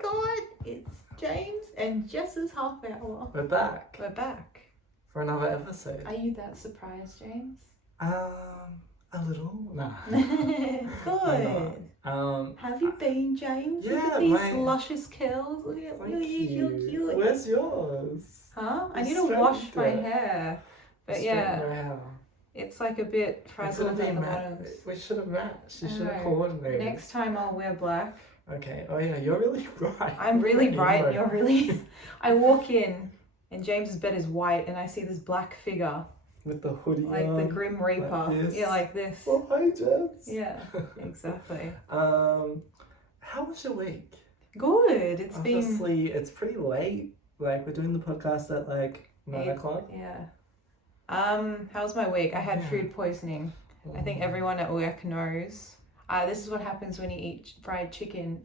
god, it's James and Jess's half hour. We're back We're back. for another episode. Are you that surprised, James? A little. Nah. Good. Have you been, James? Look yeah, at these my- luscious curls. Look at you're cute. Where's yours? Huh? I You need to wash straightened my it. hair. But Straighten yeah, your hair. it's like a bit It frazzled could've at been the ma- bottoms. We should have matched. You I should have know. coordinated. Next time I'll wear black. Okay. Oh yeah, you're really bright. I'm really You're bright. right. You're really. I walk in, and James's bed is white, and I see this black figure, With the hoodie like on. the Grim Reaper. this. Yeah, like this. Oh hi, Jess. Yeah, exactly. How was your week? Good. It's been. Obviously, it's pretty late. Like we're doing the podcast at like 9 o'clock. Yeah. How's my week? I had Yeah. food poisoning. I think everyone at work knows. This is what happens when you eat fried chicken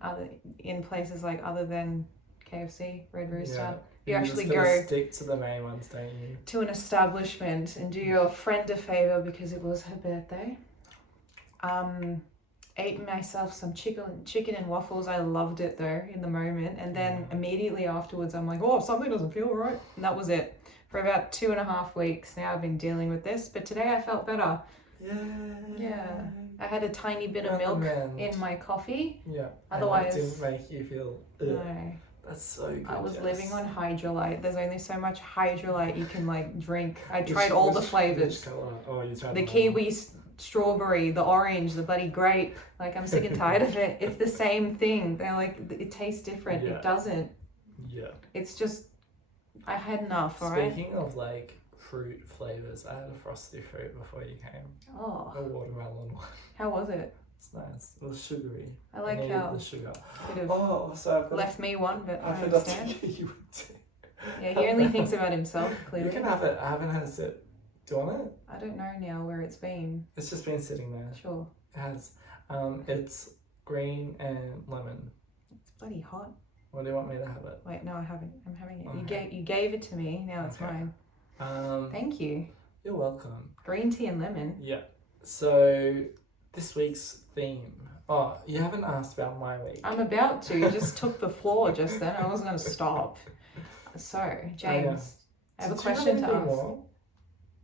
in places like other than KFC, Red Rooster. Yeah. You actually just gotta go stick to the main ones, don't you? to an establishment and do your friend a favor because it was her birthday. Ate myself some chicken and waffles. I loved it though in the moment, and then immediately afterwards I'm like, oh, something doesn't feel right, and that was it. For about 2.5 weeks now I've been dealing with this, but today I felt better. Yeah. I had a tiny bit of milk in my coffee. Yeah. Otherwise- And it didn't make you feel. Ugh. No. That's so good. I was Jess. living on Hydrolite. There's only so much Hydrolite you can like drink. I Which- tried all the which flavors. colour? Oh, you tried The them all. kiwi strawberry, the orange, the bloody grape. Like I'm sick and tired of it. It's the same thing. They're like, it tastes different. Yeah. It doesn't. Yeah. It's just, I had enough, alright? Speaking of like fruit flavors, I had a frosty fruit before you came. Oh, A watermelon one. how was it? It's nice. It was sugary. I like needed how the sugar. could have Oh, so I've got. left me one, but I I forgot to understand. get you a tea. Yeah, he only thinks about himself, You clearly. can have it. I haven't had a sip. Do you want it? I don't know now where it's been. It's just been sitting there. Sure. It has. It's green and lemon. It's bloody hot. What do you want me to have it? Wait, no, I haven't. I'm having it. Okay. You gave it to me. Now it's Okay. mine. Thank you. You're welcome. Green tea and lemon. Yeah. So this week's theme. Oh, you haven't asked about my week. I'm about to. You just took the floor just then. I wasn't going to stop. So, James, I have a Did you question to anything ask. more?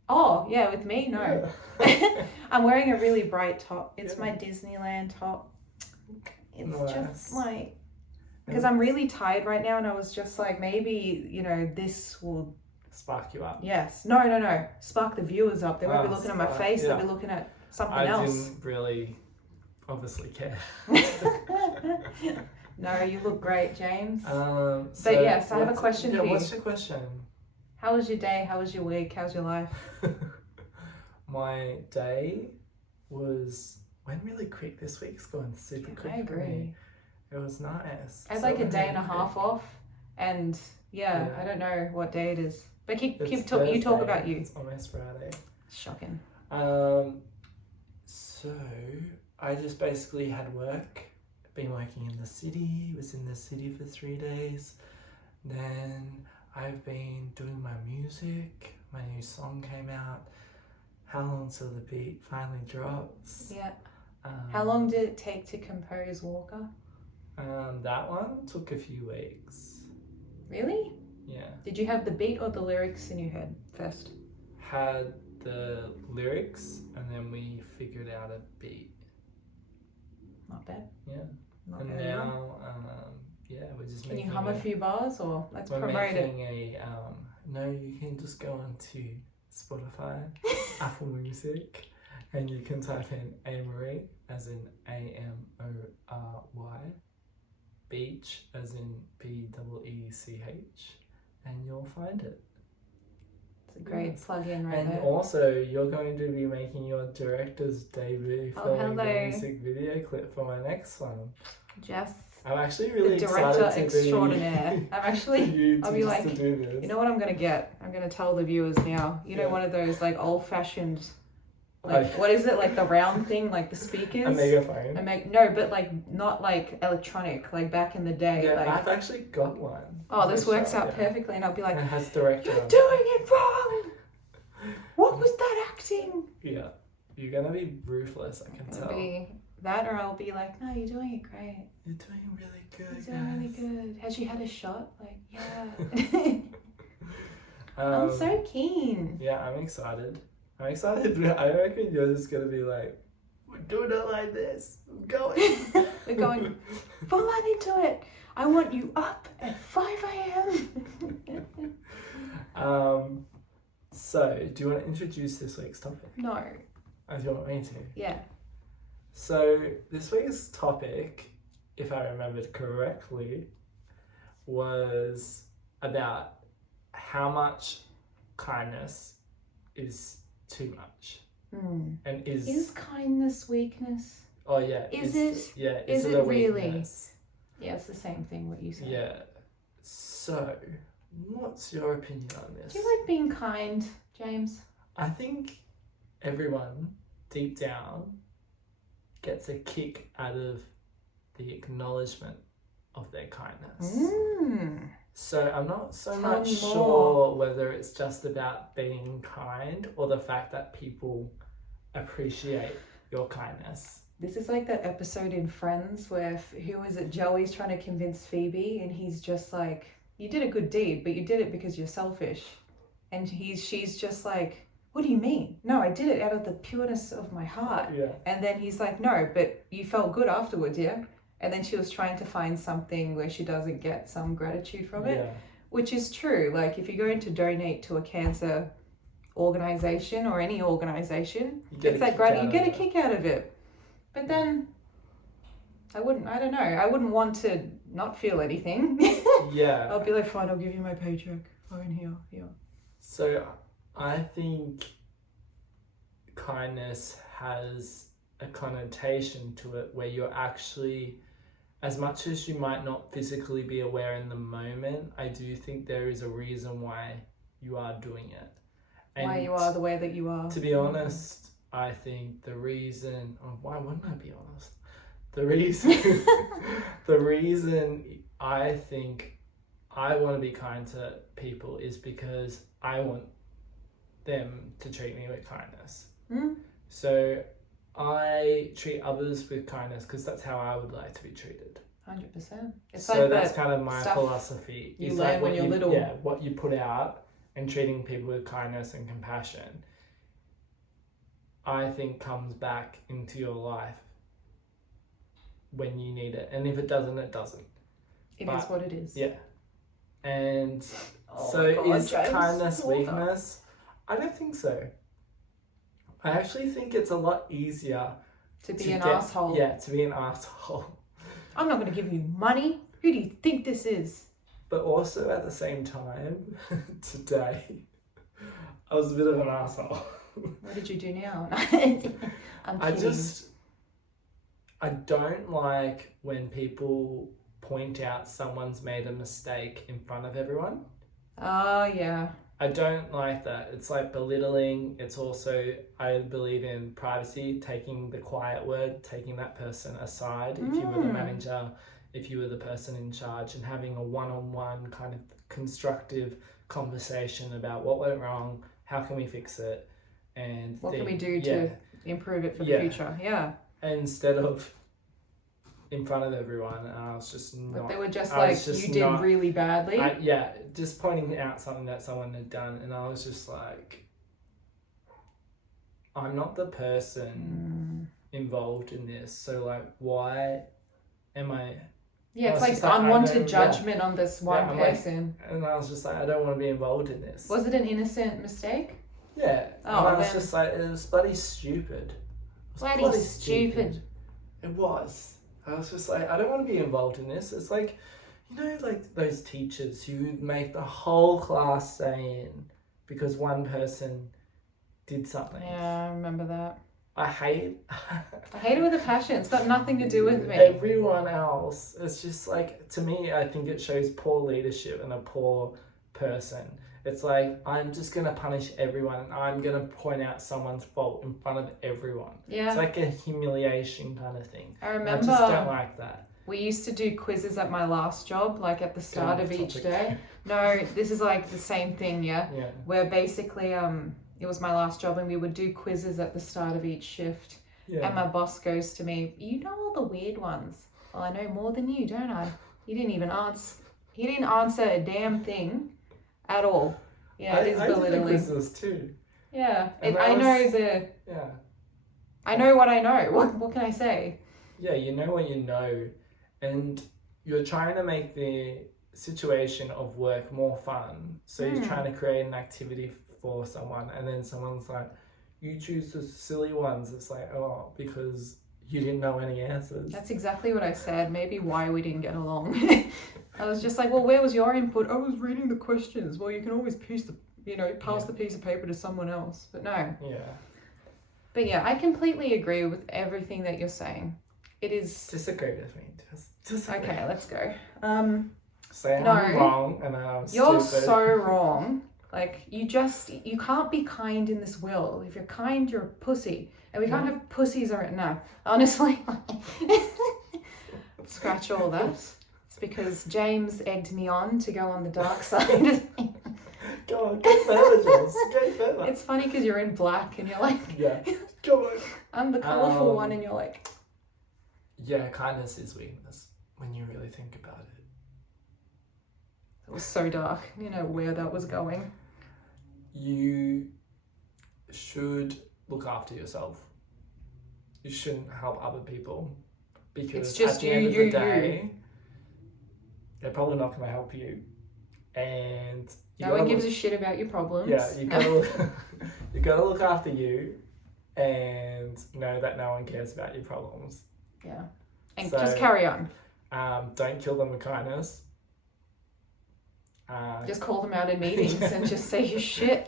Oh, yeah, with me? No. Yeah. I'm wearing a really bright top. It's Yeah. my Disneyland top. It's Nice. just like, because I'm really tired right now, and I was just like, maybe, this will, Spark you up. yes. No. Spark the viewers up. They won't be looking at my spark, face. yeah. They'll be looking at something I else. didn't really, obviously care. No, you look great, James. So yes, I have a what's- question yeah, for you. what's your question? How was your day? How was your week? How's your life? My day went really quick. This week's gone super quick. I for me. agree. It was nice. I had So like a it day went and a really half quick. off, and yeah, Yeah. I don't know what day it is. But It's you talk Thursday. about you. It's almost Friday. Shocking. So I just basically had work. Been working in the city. Was in the city for 3 days. Then I've been doing my music. My new song came out. How long till the beat finally drops? Yeah. How long did it take to compose Walker? That one took a few weeks. Really? Yeah. Did you have the beat or the lyrics in your head first? Had the lyrics and then we figured out a beat. Not bad. Yeah. Not And very well. now, yeah, we're just Can you making hum a few bars or let's we're promote it? making a, no, you can just go onto Spotify, Apple Music, and you can type in Amory, as in Amory, Beach, as in Beech, and you'll find it. It's a great Yes. plug-in right And there. also, you're going to be making your director's debut Oh, filming the hello. music video clip for my next one. Jess, I'm actually the really director excited to extraordinaire. I'm for actually, you I'll to be just like, to do this. you know what I'm gonna get? I'm gonna tell the viewers now. You know, Yeah. one of those like old-fashioned, Oh, like yeah. what is it? Like the round thing, like the speakers. A megaphone. No, but like not like electronic, like back in the day. Yeah, like, I've actually got one. oh, this For works sure, out yeah. perfectly, and I'll be like, And it has director you're on it. doing it wrong. What was that acting? Yeah, you're gonna be ruthless. I can It'll tell. be That, or I'll be like, no, you're doing it great. You're doing really good, You're doing really guys. good. Has she had a shot? Like, yeah. I'm Um, so keen. Yeah, I'm excited. I reckon you're just gonna be like, we're doing it like this. I'm going. We're going full on into it. I want you up at 5 a.m. So, do you want to introduce this week's topic? No. Oh, do you want me to? Yeah. So, this week's topic, if I remembered correctly, was about how much kindness is too much. And Is kindness weakness? Oh yeah. Is it? Yeah. Is it it a really? weakness? Yeah, it's the same thing what you said. Yeah. So, what's your opinion on this? Do you like being kind, James? I think everyone deep down gets a kick out of the acknowledgement of their kindness. So I'm not so much sure whether it's just about being kind or the fact that people appreciate your kindness. This is like that episode in Friends where, who is it, Joey's trying to convince Phoebe and he's just like, you did a good deed, but you did it because you're selfish. And she's just like, what do you mean? No, I did it out of the pureness of my heart. Yeah. And then he's like, no, but you felt good afterwards, yeah? And then she was trying to find something where she doesn't get some gratitude from it, which is true. Like if you're going to donate to a cancer organization or any organization, it's like great, you get a kick out of it. But then I wouldn't want to not feel anything. Yeah. I'll be like, fine, I'll give you my paycheck. Fine, here. So I think kindness has a connotation to it where you're actually, as much as you might not physically be aware in the moment, I do think there is a reason why you are doing it. And why you are the way that you are. To be honest, I think the reason, why wouldn't I be honest? The reason I think I want to be kind to people is because I want them to treat me with kindness. So I treat others with kindness because that's how I would like to be treated. 100%. It's so like that's kind of my philosophy. You it's learn like when you're little. Yeah, what you put out and treating people with kindness and compassion, I think comes back into your life when you need it. And if it doesn't, it doesn't. It is what it is. Yeah. And is James, kindness weakness? I don't think so. I actually think it's a lot easier to be an asshole. Yeah, to be an asshole. I'm not going to give you money. Who do you think this is? But also at the same time, today, I was a bit of an asshole. What did you do now? I'm kidding. I don't like when people point out someone's made a mistake in front of everyone. Oh, yeah. I don't like that. It's like belittling. It's also, I believe in privacy, taking the quiet word, taking that person aside. If you were the manager, if you were the person in charge, and having a one-on-one kind of constructive conversation about what went wrong, how can we fix it, and what can we do to improve it for the future? Yeah. Instead of in front of everyone, and I was just not. But they were just like, you did really badly. Just pointing out something that someone had done, and I was just like, I'm not the person involved in this, so like, why am I? Yeah, it's like unwanted judgment on this one person. And I was just like, I don't want to be involved in this. Was it an innocent mistake? Yeah. Oh, and I was just like, it was bloody stupid. Bloody stupid. It was. I was just like, I don't want to be involved in this. It's like, you know, like those teachers who make the whole class say in because one person did something. Yeah, I remember that. I hate it with a passion. It's got nothing to do with me. Everyone else, it's just like, to me, I think it shows poor leadership and a poor person. It's like, I'm just going to punish everyone and I'm going to point out someone's fault in front of everyone. Yeah. It's like a humiliation kind of thing. I remember. I just don't like that. We used to do quizzes at my last job, like at the start of each day. No, this is like the same thing, yeah? Where basically, it was my last job and we would do quizzes at the start of each shift. Yeah. And my boss goes to me, you know all the weird ones. Well, I know more than you, don't I? You didn't even answer. He didn't answer a damn thing at all. Yeah, it is I did the belittling. quizzes too. Yeah, And I I know was- the. Yeah. I know what I know. What can I say? Yeah, you know what you know, and you're trying to make the situation of work more fun. So you're trying to create an activity for someone, and then someone's like, you choose the silly ones. It's like, oh, because you didn't know any answers. That's exactly what I said. Maybe why we didn't get along. I was just like, well, where was your input? I was reading the questions. Well, you can always pass the piece of paper to someone else. But no. Yeah. But yeah, I completely agree with everything that you're saying. It is. Disagree with me. Just disagree. Okay, let's go. Say No. I'm wrong and I'm You're stupid. so wrong. Like, you can't be kind in this world. If you're kind, you're a pussy. And we can't have pussies right now. Honestly. Scratch all that. It's because James egged me on to go on the dark side. Go on, go further, Jules. Go further. It's funny because you're in black and you're like, Yeah. Go on. I'm the colourful one, and you're like, Yeah, kindness is weakness when you really think about it. it was so dark. You know where that was going. You should look after yourself. You shouldn't help other people because It's just at the end of you. the day, they're probably not going to help you. And No one gives a shit about your problems. Yeah, you gotta look after you, and know that no one cares about your problems. Yeah. And So- just carry on. Don't kill them with kindness. Just call them out in meetings and just say your shit.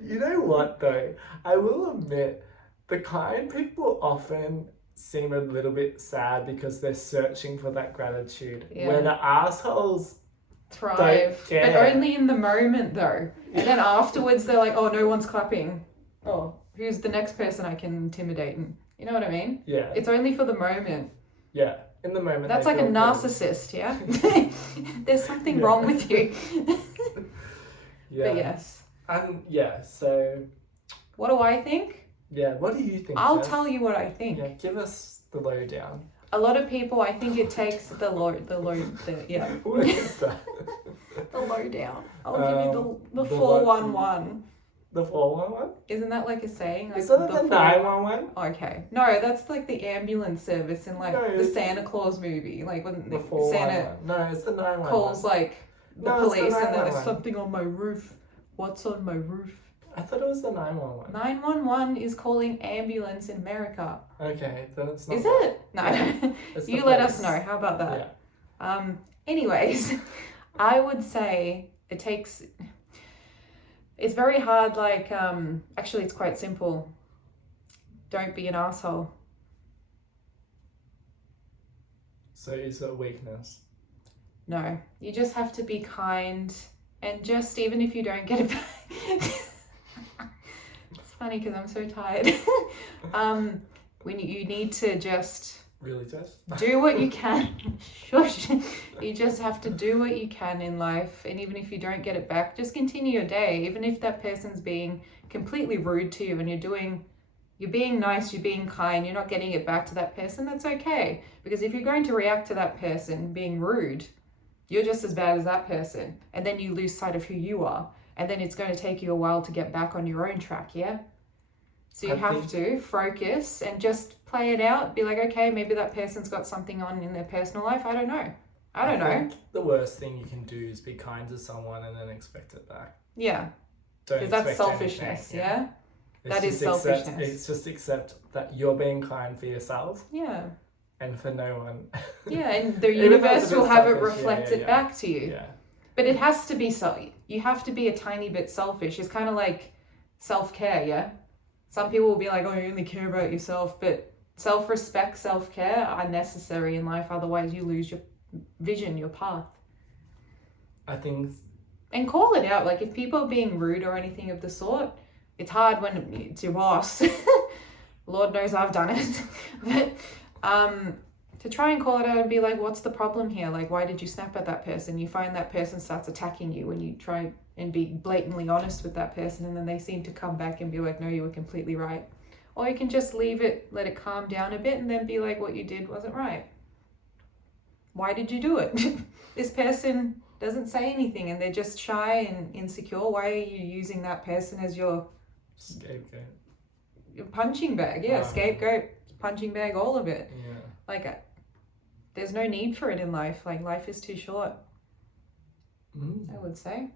You know what though? I will admit, the kind people often seem a little bit sad because they're searching for that gratitude. Yeah. Where the assholes, Thrive. Don't care. But only in the moment though. And then afterwards they're like, oh, no one's clapping. Oh, who's the next person I can intimidate? And you know what I mean? yeah, It's only for the moment. yeah. In the moment, That's they like a feel good. narcissist, yeah? There's something Yeah. wrong with you. Yeah. But yes. Yeah. So What do I think? yeah, what do you think? I'll Jess? tell you what I think. Yeah, give us the lowdown. A lot of people, I think it takes yeah. What is that? The lowdown. I'll give you the the 411. The 411? Isn't that like a saying? Like Is that the 4 911? Okay. No, that's like the ambulance service in like No, the it's- Santa Claus movie. Like when The Santa 411. No, it's the 911. calls like the No, it's the police and there's 911. something on my roof. What's on my roof? I thought it was the 911. 911 is calling ambulance in America. Okay, then it's not. Is that. it? No. It's the You let us police. know. How about that? Yeah. Anyways, I would say it's very hard, like, actually it's quite simple. Don't be an asshole. So is it a weakness? No, you just have to be kind, and just, even if you don't get it back. It's funny because I'm so tired. When you need to just Really, Jess? do what you can. Shush. You just have to do what you can in life, and even if you don't get it back, just continue your day. Even if that person's being completely rude to you and you're being nice, you're being kind, you're not getting it back to that person, that's okay. Because if you're going to react to that person being rude, you're just as bad as that person, and then you lose sight of who you are, and then it's going to take you a while to get back on your own track, yeah? So you have to focus and just play it out. Be like, okay, maybe that person's got something on in their personal life. I don't know. I think the worst thing you can do is be kind to someone and then expect it back. Yeah, Don't because that's expect selfishness, anything, yeah? It's That is just accept- selfishness. It's just accept that you're being kind for yourself Yeah. and for no one. Yeah, and the Even though universe it's a bit will have it selfish, reflect it yeah. back to you. Yeah. But it has to be you have to be a tiny bit selfish. It's kind of like self-care, yeah? Some people will be like, oh, you only care about yourself, but self-respect, self-care are necessary in life. Otherwise, you lose your vision, your path. I think And call it out. Like, if people are being rude or anything of the sort, it's hard when it's your boss. Lord knows I've done it. But to try and call it out and be like, what's the problem here? Like, why did you snap at that person? You find that person starts attacking you when you try and be blatantly honest with that person, and then they seem to come back and be like, no, you were completely right. Or you can just leave it, let it calm down a bit, and then be like, what you did wasn't right. Why did you do it? This person doesn't say anything and they're just shy and insecure. Why are you using that person as your scapegoat? Your punching bag, yeah, scapegoat, punching bag, all of it. Yeah. Like, there's no need for it in life. Like, life is too short, I would say.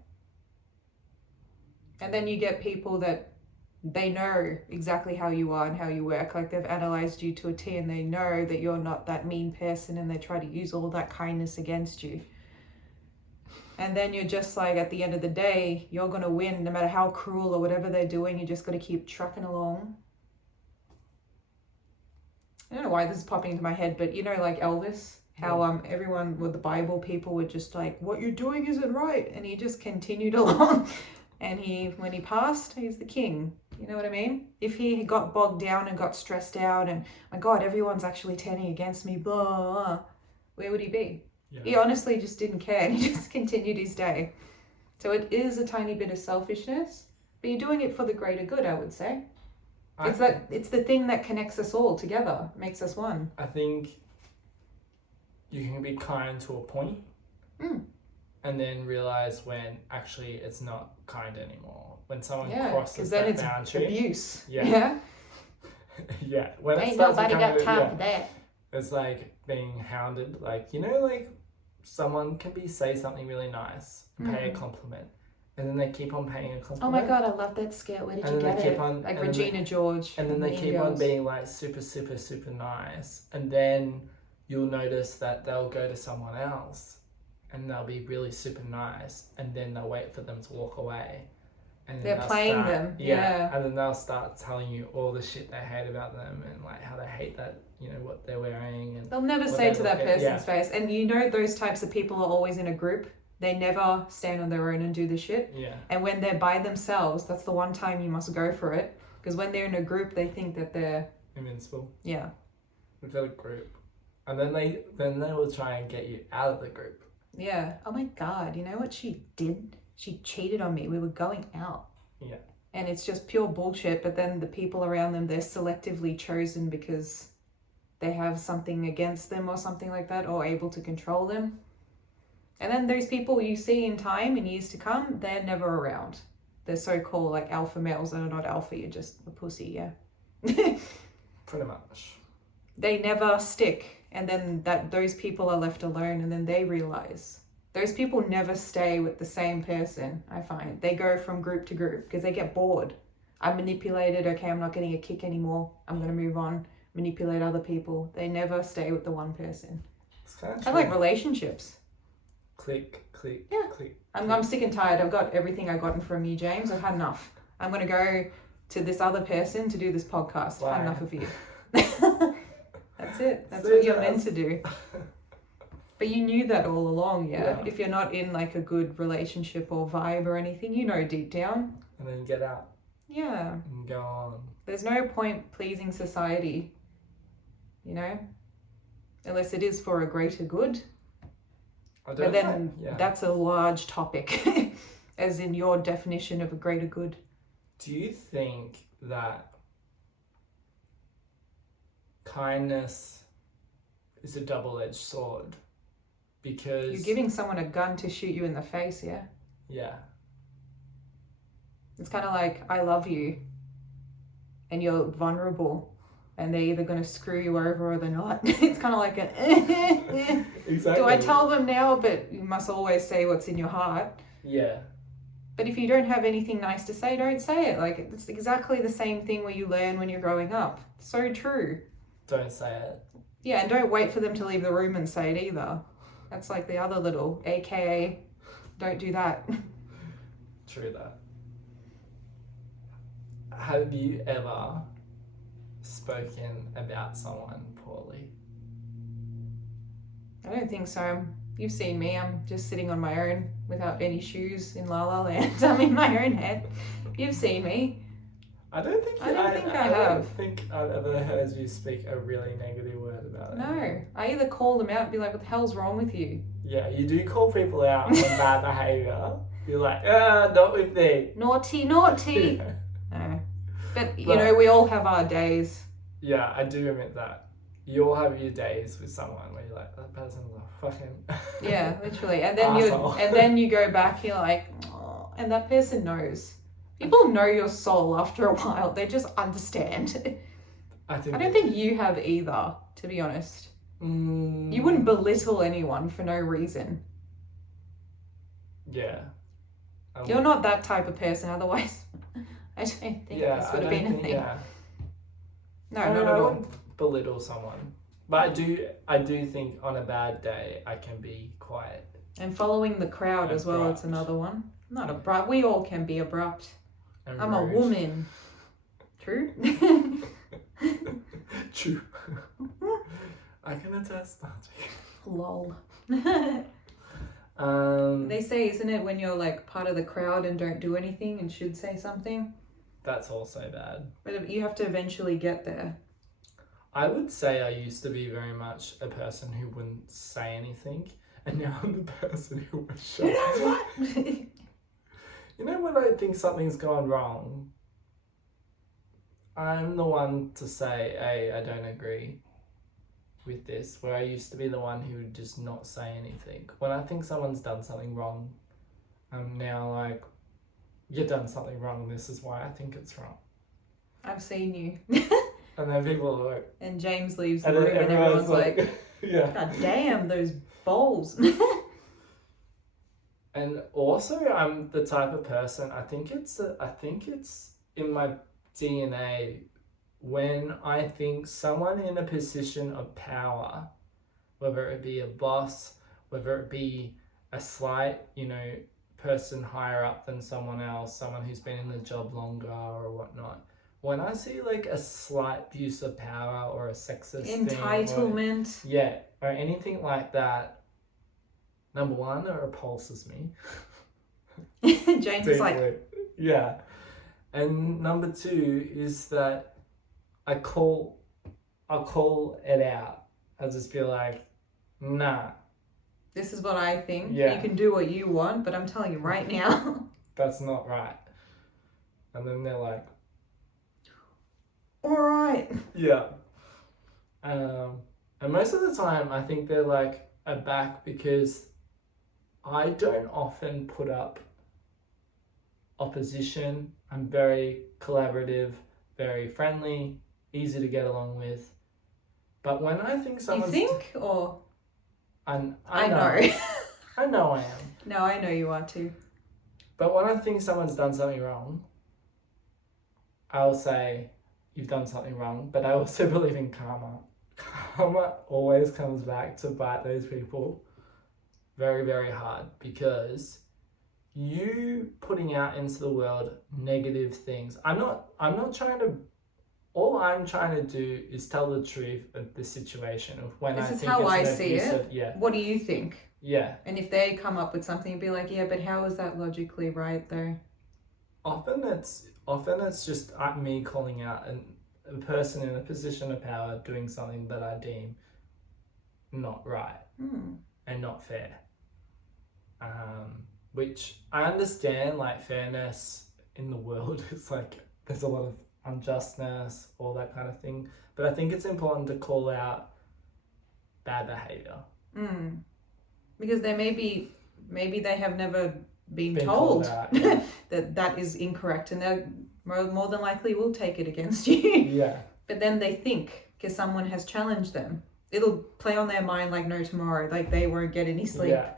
And then you get people that they know exactly how you are and how you work. Like, they've analyzed you to a T and they know that you're not that mean person and they try to use all that kindness against you. And then you're just like, at the end of the day, you're going to win no matter how cruel or whatever they're doing. You just got to keep trucking along. I don't know why this is popping into my head, but you know, like Elvis, how everyone with the Bible people were just like, what you're doing isn't right. And he just continued along. And when he passed, he's the king. You know what I mean? If he got bogged down and got stressed out and, my God, everyone's actually turning against me, blah, blah, blah, where would he be? Yeah. He honestly just didn't care and he just continued his day. So it is a tiny bit of selfishness, but you're doing it for the greater good, I would say. It's the thing that connects us all together, makes us one. I think you can be kind to a point and then realize when actually it's not kind anymore. When someone crosses that boundary. Yeah, because then it's abuse. Yeah. Yeah. When ain't nobody got time for that. It's like being hounded. Like, you know, like someone can say something really nice, pay a compliment. And then they keep on paying a compliment. Oh my God, I love that skirt. Where did you get it? Like Regina George. And then they keep on being like super, super, super nice. And then you'll notice that they'll go to someone else and they'll be really super nice. And then they'll wait for them to walk away. And they're playing them. Yeah. And then they'll start telling you all the shit they hate about them and like how they hate that, you know, what they're wearing. And they'll never say to that person's face. And you know, those types of people are always in a group. They never stand on their own and do the shit. Yeah. And when they're by themselves, that's the one time you must go for it. Because when they're in a group, they think that they're invincible. Yeah. We've got a group. And then they will try and get you out of the group. Yeah. Oh my God, you know what she did? She cheated on me. We were going out. Yeah. And it's just pure bullshit. But then the people around them, they're selectively chosen because they have something against them or something like that, or able to control them. And then those people you see in time, in years to come, they're never around. They're so-called like alpha males that are not alpha, you're just a pussy, yeah. Pretty much. They never stick. And then those people are left alone and then they realize. Those people never stay with the same person, I find. They go from group to group because they get bored. I'm manipulated, okay, I'm not getting a kick anymore. I'm going to move on, manipulate other people. They never stay with the one person. It's kind of I like relationships. Click, click, click. I'm sick and tired. I've got everything I've gotten from you, James. I've had enough. I'm going to go to this other person to do this podcast. I've had enough of you. That's it. That's what you're meant to do. But you knew that all along, yeah? If you're not in like a good relationship or vibe or anything, you know deep down. And then get out. Yeah. And go on. There's no point pleasing society, you know? Unless it is for a greater good. But then that's a large topic, as in your definition of a greater good. Do you think that kindness is a double-edged sword? Because you're giving someone a gun to shoot you in the face, yeah? Yeah. It's kind of like, I love you, and you're vulnerable. And they're either going to screw you over or they're not. It's kind of like Exactly. Do I tell them now? But you must always say what's in your heart. Yeah. But if you don't have anything nice to say, don't say it. Like, it's exactly the same thing where you learn when you're growing up. So true. Don't say it. Yeah, and don't wait for them to leave the room and say it either. That's like the other little, AKA, don't do that. True that. Have you ever spoken about someone poorly? I don't think so. You've seen me. I'm just sitting on my own without any shoes in La La Land. I'm in my own head. You've seen me. I don't think I have. I don't think I've ever heard you speak a really negative word about it. No. I either call them out and be like, what the hell's wrong with you? Yeah, you do call people out on bad behaviour. You're like, not with me. Naughty, naughty. Yeah. No. But, you know, we all have our days. Yeah, I do admit that. You all have your days with someone where you're like, that person's a fucking Yeah, literally. And Arsehole. then you go back, you're like, oh, and that person knows. People know your soul after a while. They just understand. I don't think you have either, to be honest. You wouldn't belittle anyone for no reason. Yeah. You're not that type of person, otherwise I don't think this would have been a thing. Yeah. No, not at I all. wouldn't belittle someone. But I do think on a bad day I can be quiet. And following the crowd as well, it's Abrupt. another one. Not abrupt. We all can be abrupt. And I'm rude. a woman. True? True. I can attest that. Lol. Um, They say, isn't it, when you're like part of the crowd and don't do anything and should say something? that's also bad. But you have to eventually get there. I would say I used to be very much a person who wouldn't say anything, and now I'm the person who would shut You know up. what? You know when I think something's gone wrong, I'm the one to say, hey, I don't agree with this, where I used to be the one who would just not say anything. When I think someone's done something wrong, I'm now like, you've done something wrong, this is why I think it's wrong. I've seen you. And then people are like... And James leaves the And room then and everyone's like, yeah. God damn, those bowls. And also, I'm the type of person, I think it's in my DNA, when I think someone in a position of power, whether it be a boss, whether it be a slight, person higher up than someone else, someone who's been in the job longer or whatnot, when I see like a slight abuse of power or a sexist Entitlement. thing, or anything like that, number one, it repulses me. James is like, Deeply. Yeah. And number two is that I'll call it out. I'll just be like, nah, this is what I think. Yeah. You can do what you want, but I'm telling you right now. that's not right. And then they're like, All right. yeah. And most of the time, I think they're like aback because I don't often put up opposition. I'm very collaborative, very friendly, easy to get along with. But when I think someone's... You think? Or... I know. I know I am. No, I know you are too. But when I think someone's done something wrong, I'll say, you've done something wrong. But I also believe in karma. Karma always comes back to bite those people very, very hard, because you putting out into the world negative things. All I'm trying to do is tell the truth of the situation of when This I is think how it's I an see it. abusive... Yeah. What do you think? Yeah. And if they come up with something, you'd be like, yeah, but how is that logically right though? Often it's just me calling out a person in a position of power doing something that I deem not right and not fair. Which I understand, like, fairness in the world is like, there's a lot of unjustness, all that kind of thing. But I think it's important to call out bad behavior. Because maybe they have never been called told out, yeah. that is incorrect, and they more than likely will take it against you. Yeah. But then they think, because someone has challenged them, it'll play on their mind like no tomorrow, like they won't get any sleep. Yeah.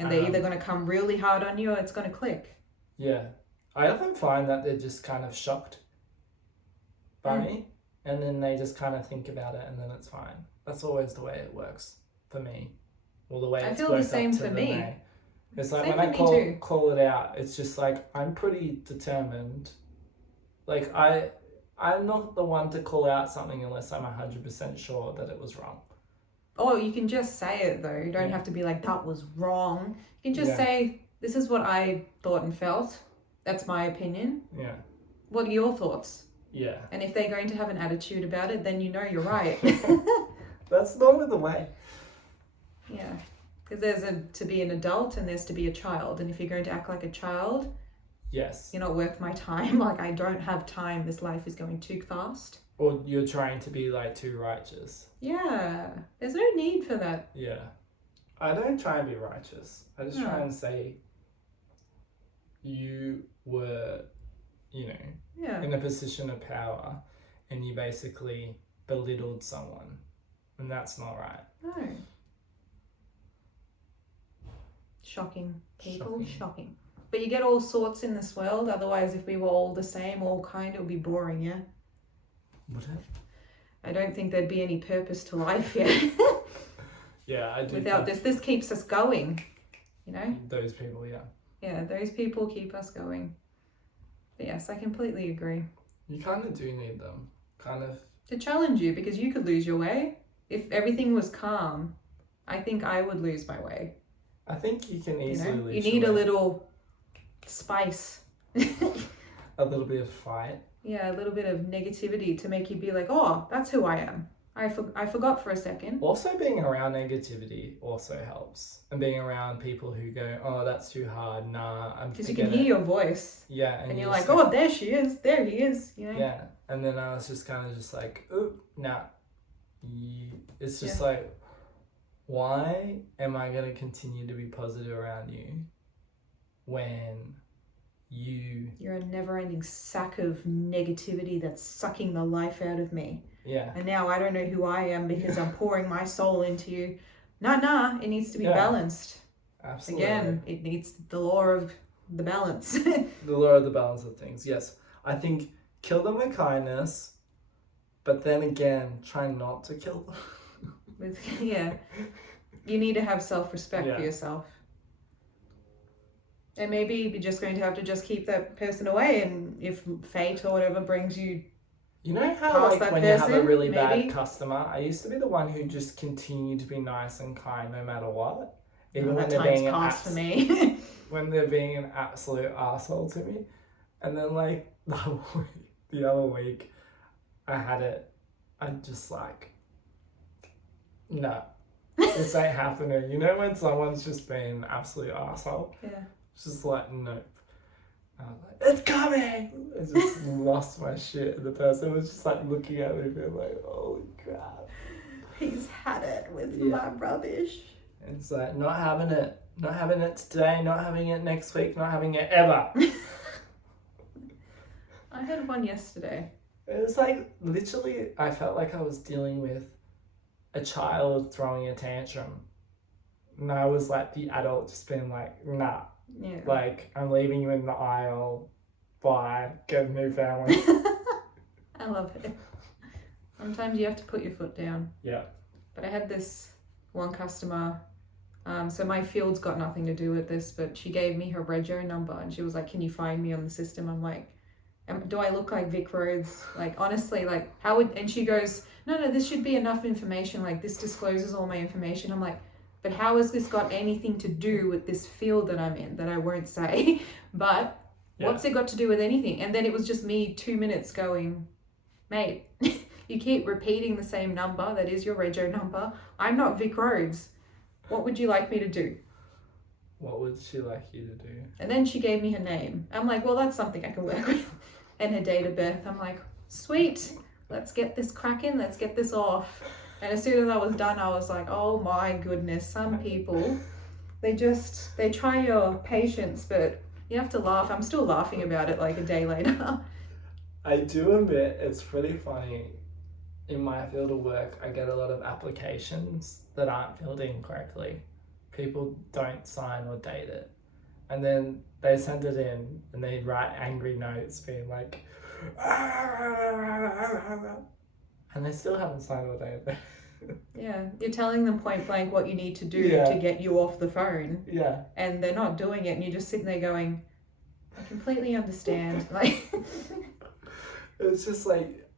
And they're either going to come really hard on you or it's going to click. Yeah. I often find that they're just kind of shocked by me, and then they just kind of think about it, and then it's fine. That's always the way it works for me. Well, the way I it's feel the worked same up to for the me. May. It's like Same when I for me too. call it out, it's just like, I'm pretty determined. Like, I'm not the one to call out something unless I'm 100% sure that it was wrong. Oh, you can just say it though. You don't have to be like, that was wrong. You can just say, this is what I thought and felt. That's my opinion. Yeah. What are your thoughts? Yeah. And if they're going to have an attitude about it, then you know you're right. That's normally the way. Yeah. Because there's to be an adult and there's to be a child. And if you're going to act like a child, Yes. You're not worth my time. Like, I don't have time. This life is going too fast. Or you're trying to be like too righteous. Yeah. There's no need for that. Yeah. I don't try and be righteous. I just try and say you were, in a position of power and you basically belittled someone. And that's not right. No. Shocking. People, shocking. But you get all sorts in this world. Otherwise, if we were all the same, all kind, it would be boring, yeah? Would it? I don't think there'd be any purpose to life, yeah? Yeah, I do. Without this keeps us going, Those people, yeah. Yeah, those people keep us going. But yes, I completely agree. You kind of do need them. Kind of. To challenge you, because you could lose your way. If everything was calm, I think I would lose my way. I think you can easily lose You need your a way. little spice. A little bit of fight. Yeah, a little bit of negativity to make you be like, oh, that's who I am. I forgot for a second. Also, being around negativity also helps. And being around people who go, oh, that's too hard. Nah, because you can hear your voice. Yeah. And you're like, oh, there she is. There he is. Yeah. And then I was just kind of just like, oh, nah. It's just like, why am I going to continue to be positive around you when you're a never-ending sack of negativity that's sucking the life out of me? Yeah. And now I don't know who I am because I'm pouring my soul into you. Nah, it needs to be balanced. Absolutely. Again, it needs the law of the balance. The law of the balance of things, yes. I think kill them with kindness, but then again, try not to kill them. You need to have self-respect for yourself. And maybe you're just going to have to just keep that person away, and if fate or whatever brings you how like when you have a really maybe bad customer, I used to be the one who just continued to be nice and kind no matter what. Even when that they're time's being passed for me. when they're being an absolute asshole to me. And then like the other week I had it, I'm just like, no, this ain't happening. You know when someone's just been an absolute asshole? Yeah. It's just like, nope. I was like, it's coming! I just lost my shit. And the person was just like looking at me being like, holy crap. He's had it with my rubbish. And it's like, not having it. Not having it today, not having it next week, not having it ever. I had one yesterday. It was like, literally, I felt like I was dealing with a child throwing a tantrum. And I was like the adult just being like, nah. Yeah. Like, I'm leaving you in the aisle. Bye. Get a new family. I love it. Sometimes you have to put your foot down. Yeah. But I had this one customer. So my field's got nothing to do with this, but she gave me her rego number and she was like, can you find me on the system? I'm like, do I look like Vic Rhodes? Like, honestly, like, how would... And she goes, no, this should be enough information. Like, this discloses all my information. I'm like, but how has this got anything to do with this field that I'm in that I won't say? But what's it got to do with anything? And then it was just me 2 minutes going, mate, you keep repeating the same number. That is your rego number. I'm not Vic Rhodes. What would you like me to do? What would she like you to do? And then she gave me her name. I'm like, well, that's something I can work with. And her date of birth. I'm like, sweet. Let's get this cracking. Let's get this off. And as soon as I was done, I was like, oh my goodness, some people, they try your patience, but you have to laugh. I'm still laughing about it like a day later. I do admit it's pretty funny. In my field of work, I get a lot of applications that aren't filled in correctly. People don't sign or date it. And then they send it in and they write angry notes being like, and they still haven't signed or dated it. Yeah, you're telling them point blank what you need to do to get you off the phone. Yeah. And they're not doing it and you're just sitting there going, I completely understand. Like, it's just like,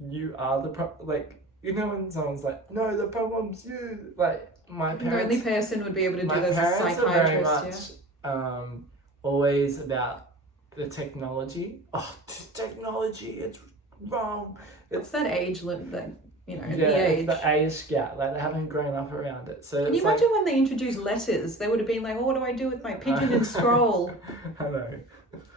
you are the like, you know when someone's like, no, the problem's you. Like, my parents... The only person would be able to do that as a psychiatrist. My parents are very much always about the technology. Oh, this technology, it's wrong. What's that age limit? That you know, Yeah, the age. it's the age gap. Like they haven't grown up around it. So Can you it's like, imagine when they introduced letters? They would have been like, oh, what do I do with my pigeon and scroll? I know.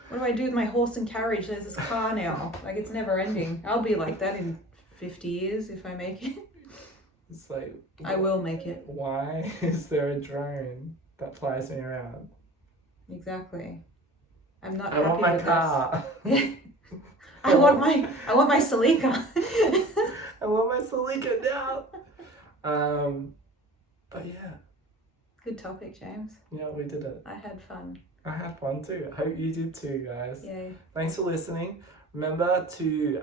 What do I do with my horse and carriage? There's this car now. Like, it's never ending. I'll be like that in 50 years if I make it. It's like, I will make it. why is there a drone that flies me around? Exactly. I'm not I happy want my with car. this. I want my Celica. I want my Celica now. But yeah. Good topic, James. Yeah, we did it. I had fun. I had fun too. I hope you did too, guys. Yay. Thanks for listening. Remember to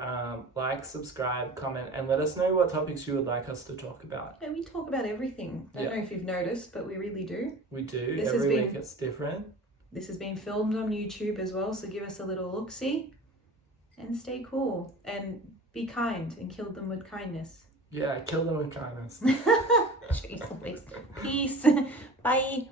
like, subscribe, comment, and let us know what topics you would like us to talk about. Yeah, we talk about everything. I don't know if you've noticed, but we really do. We do. This Every week it's different. This has been filmed on YouTube as well, so give us a little look-see. And stay cool. And be kind and kill them with kindness. Yeah, kill them with kindness. Jeez, peace. Bye.